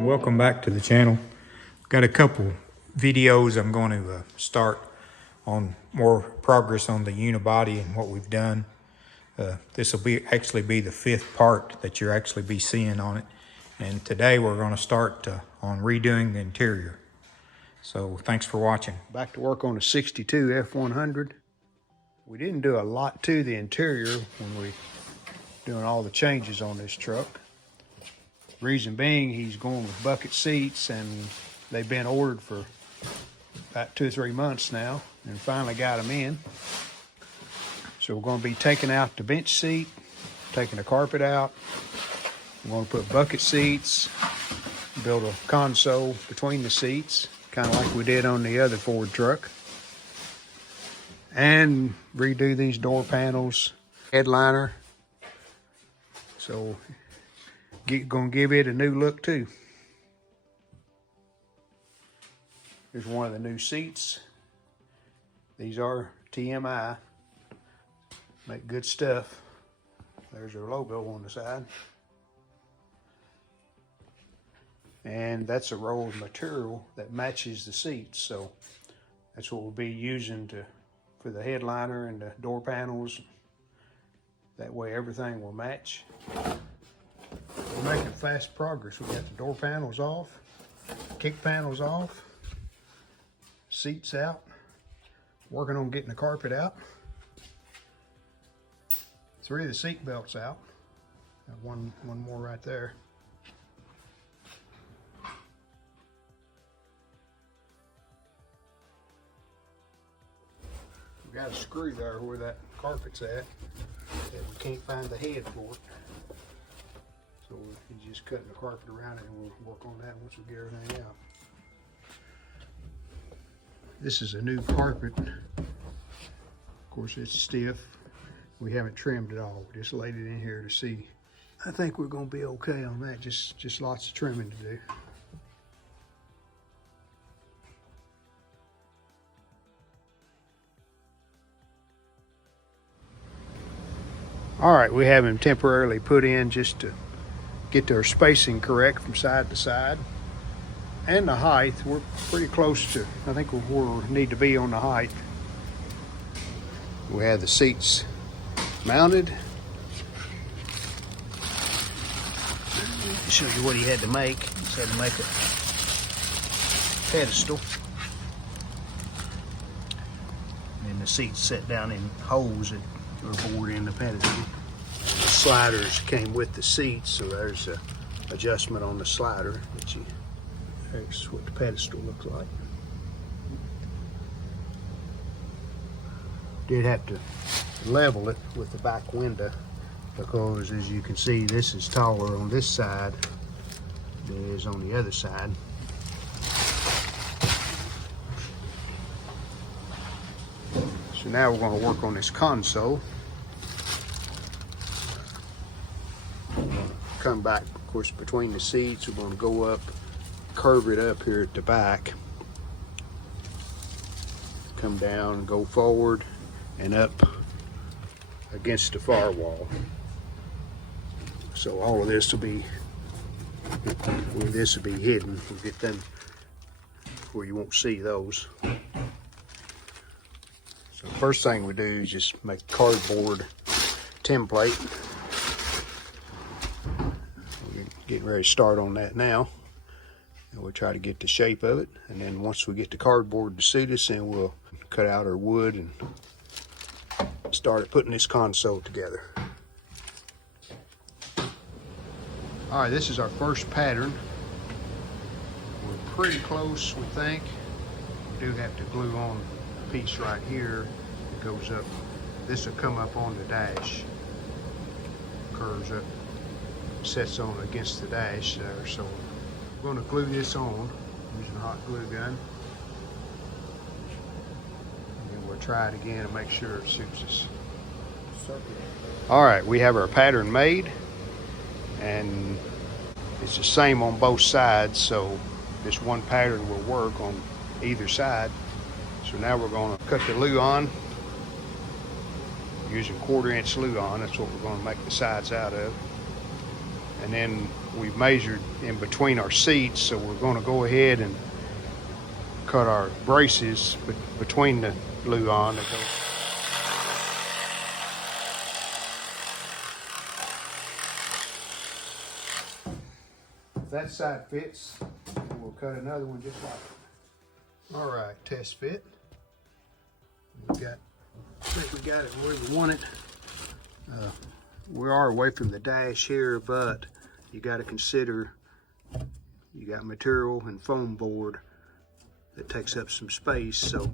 and welcome back to the channel. Got a couple videos I'm going to start on more progress on the unibody and what we've done. This will actually be the fifth part that you'll actually be seeing on it. And today we're going to start on redoing the interior. So thanks for watching. Back to work on a 62 F100. We didn't do a lot to the interior when we doing all the changes on this truck. Reason being, he's going with bucket seats, and they've been ordered for about 2 or 3 months now, and finally got them in. So we're going to be taking out the bench seat, taking the carpet out. We're going to put bucket seats, build a console between the seats, kind of like we did on the other Ford truck, and redo these door panels, headliner. So gonna give it a new look too. Here's one of the new seats. These are TMI. Make good stuff. There's their logo on the side. And that's a roll of material that matches the seats. So that's what we'll be using for the headliner and the door panels. That way everything will match. We're making fast progress. We got the door panels off, kick panels off, seats out, working on getting the carpet out. 3 of the seat belts out. Got one more right there. We got a screw there where that carpet's at, and we can't find the head for it. So we're just cutting the carpet around it, and we'll work on that once we get everything out. This is a new carpet. Of course, it's stiff. We haven't trimmed it all. We just laid it in here to see. I think we're going to be okay on that. Just lots of trimming to do. All right, we have him temporarily put in just to get their spacing correct from side to side. And the height, we're pretty close to, I think, where we need to be on the height. We have the seats mounted. Show you what he had to make. He had to make a pedestal. And the seats set down in holes that are bored in the pedestal. The sliders came with the seats, so there's a adjustment on the slider that there's what the pedestal looks like. Did have to level it with the back window because, as you can see, this is taller on this side than it is on the other side. So now we're going to work on this console. Come back, of course, between the seats. We're going to go up, curve it up here at the back, come down and go forward and up against the firewall. So all of this will be hidden. We'll get them where you won't see those. So the first thing we do is just make a cardboard template. We're getting ready to start on that now. And we'll try to get the shape of it. And then once we get the cardboard to suit us, then we'll cut out our wood and start putting this console together. All right, this is our first pattern. We're pretty close, we think. We do have to glue on a piece right here. It goes up. This will come up on the dash. Curves up, sets on against the dash there. So we're going to glue this on using a hot glue gun. And then we'll try it again and make sure it suits us. All right, we have our pattern made, and it's the same on both sides, so this one pattern will work on either side. So now we're going to cut the Luan using 1/4 inch Luan. That's what we're going to make the sides out of. And then we measured in between our seats, so we're going to go ahead and cut our braces between the gluon that goes. If that side fits, we'll cut another one just like it. All right, test fit. I think we got it where we want it. We are away from the dash here, but you got to consider you got material and foam board that takes up some space, so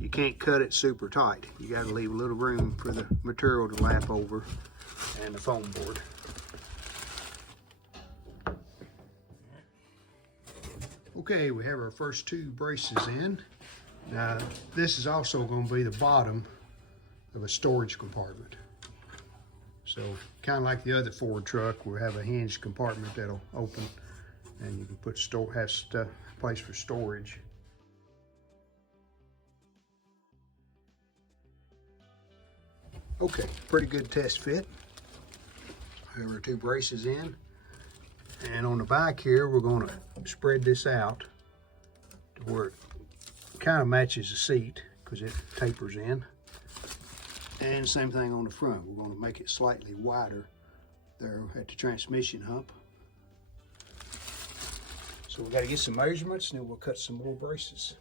you can't cut it super tight. You got to leave a little room for the material to lap over and the foam board. Okay, we have our first 2 braces in. Now, this is also going to be the bottom of a storage compartment. So, kind of like the other Ford truck, we'll have a hinged compartment that'll open, and you can put have stuff place for storage. Okay, pretty good test fit. We have our 2 braces in, and on the back here, we're going to spread this out to where it kind of matches the seat because it tapers in. And same thing on the front. We're going to make it slightly wider there at the transmission hump. So we got to get some measurements, and then we'll cut some more braces.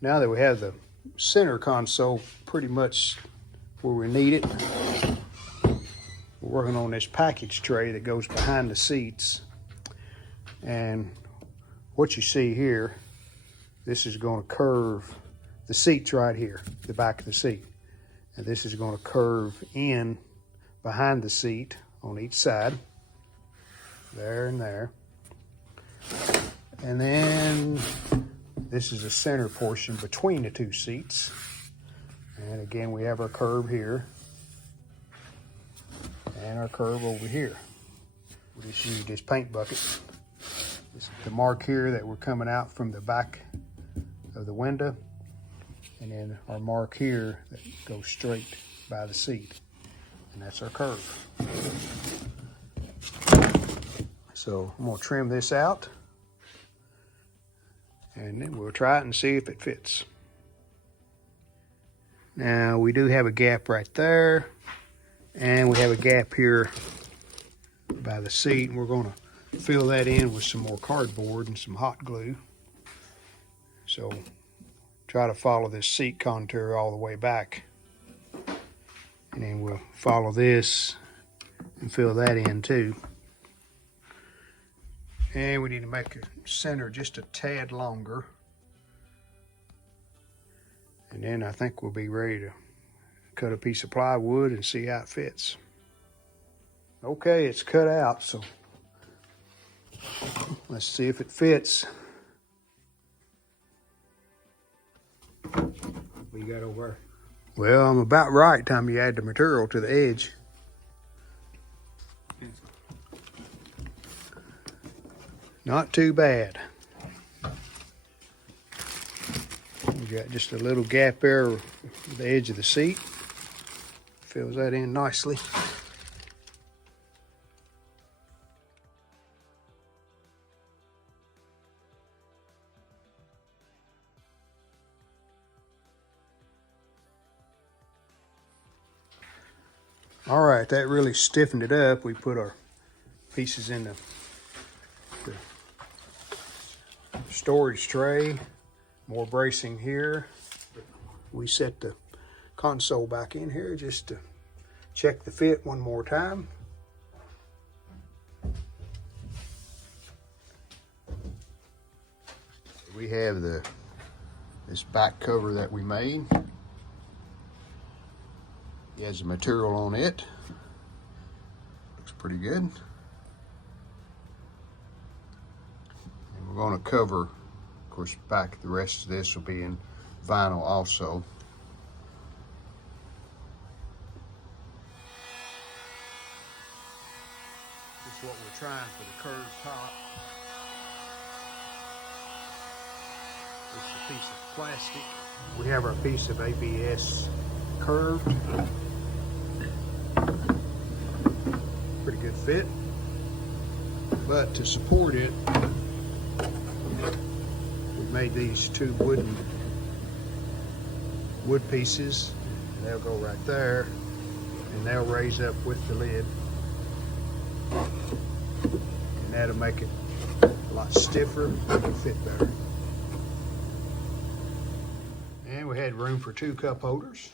Now that we have the center console pretty much where we need it, we're working on this package tray that goes behind the seats. And what you see here, this is going to curve, the seat's right here, the back of the seat. And this is going to curve in behind the seat on each side, there and there. And then this is the center portion between the 2 seats. And again, we have our curve here and our curve over here. We just use this paint bucket. This is the mark here that we're coming out from the back of the window, and then our mark here that goes straight by the seat, and that's our curve. So I'm going to trim this out, and then we'll try it and see if it fits. Now we do have a gap right there, and we have a gap here by the seat, and we're going to fill that in with some more cardboard and some hot glue. So try to follow this seat contour all the way back, and then we'll follow this and fill that in too. And we need to make the center just a tad longer, and then I think we'll be ready to cut a piece of plywood and see how it fits. Okay, it's cut out, so let's see if it fits. What you got over there? Well, I'm about right time you add the material to the edge. Not too bad. We got just a little gap there with the edge of the seat. Fills that in nicely. All right, that really stiffened it up. We put our pieces in the storage tray, more bracing here. We set the console back in here just to check the fit one more time. We have this back cover that we made. It has the material on it. Looks pretty good. And we're going to cover, of course, back the rest of this will be in vinyl also. This is what we're trying for the curved top. a piece of plastic. We have our piece of ABS curved. Pretty good fit. But to support it, we made these two wood pieces. They'll go right there, and they'll raise up with the lid. And that'll make it a lot stiffer and fit better. And we had room for 2 cup holders.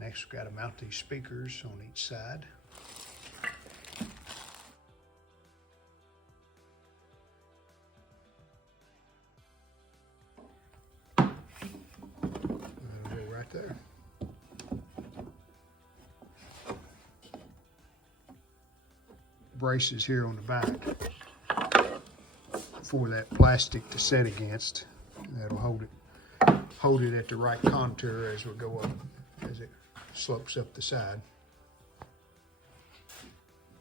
Next, we've got to mount these speakers on each side. That'll go right there. Braces here on the back for that plastic to set against. That'll hold it at the right contour as we go up, as it slopes up the side.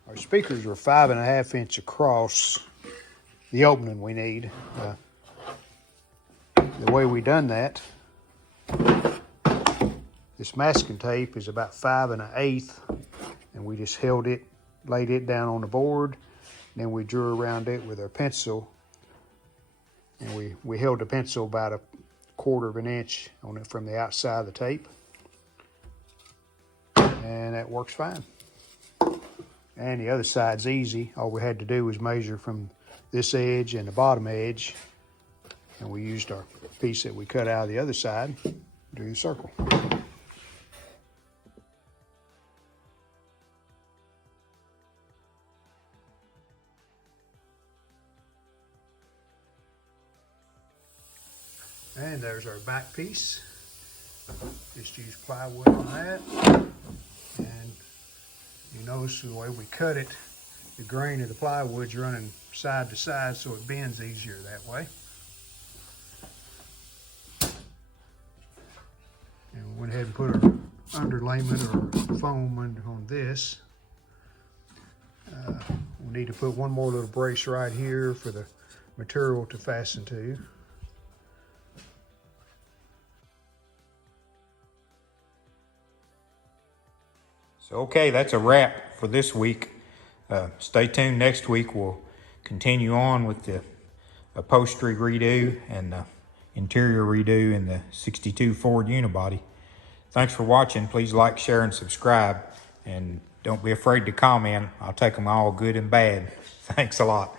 Our speakers are 5.5 inch across the opening we need. The way we done that, this masking tape is about 5 1/8, and we just laid it down on the board, and then we drew around it with our pencil, and we held the pencil about 1/4 inch on it from the outside of the tape, and that works fine. And the other side's easy. All we had to do was measure from this edge and the bottom edge, and we used our piece that we cut out of the other side to do the circle. And there's our back piece. Just use plywood on that. And you notice the way we cut it, the grain of the plywood's running side to side, so it bends easier that way. And we went ahead and put our underlayment or foam on this. We need to put one more little brace right here for the material to fasten to. So, okay, that's a wrap for this week. Stay tuned. Next week we'll continue on with the upholstery redo and the interior redo in the 62 Ford Unibody. Thanks for watching. Please like, share, and subscribe. And don't be afraid to comment. I'll take them all good and bad. Thanks a lot.